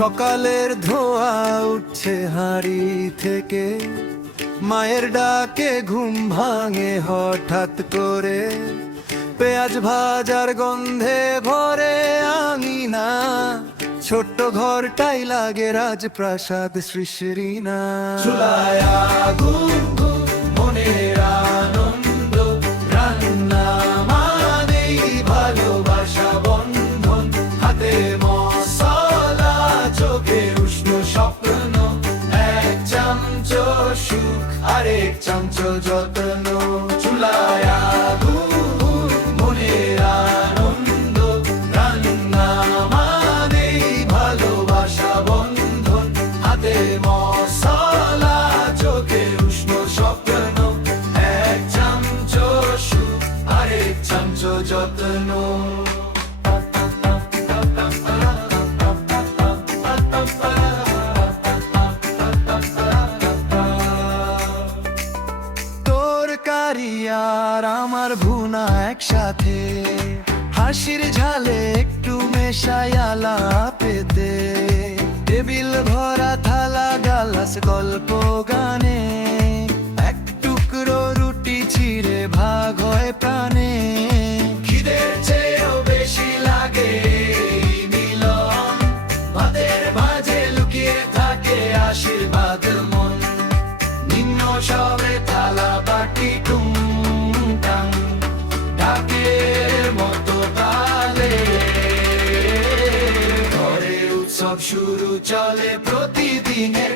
সকালের ধোয়া উঠছে হাঁড়ি থেকে, মায়ের ডাকে ঘুম ভাঙে হঠাৎ করে। পেঁয়াজ ভাজার গন্ধে ভরে আঙিনা, ছোট্ট ঘরটাই লাগে রাজপ্রাসাদ শ্রীশ্রীনা। চুলায় আগুন, মনের আনন্দ, রান্না মানেই ভালোবাসা বন্ধন। হাতে মশলা, চোখে উষ্ণ স্বপ্ন, এক চামচ সুখ আরেক চামচ যত্ন। চুলায় আগুন, মনের আনন্দ, রান্না মানেই ভালোবাসা বন্ধন। হাতে মশলা, চোখে উষ্ণ স্বপ্ন, এক চামচ সুখ আরেক চামচ যত্ন। তরকারি আর আমার ভুনা একসাথে, হাসির ঝালে একটু মেশায়ালা পেতে। টেবিল ভরা থালা, গালাস গল্প গানে, এক টুকরো রুটি ছিঁড়ে ভাগ হয় প্রাণে। খিদের চেয়েও বেশি লাগে এই মিলন, ভাতের মাঝে লুকিয়ে থাকে আশীর্বাদ মন। নিম্ন স্বরে থালা বাটি টুংটাং, ঢাকের মতো তালে। ঘরে উৎসব শুরু চলে প্রতিদিনের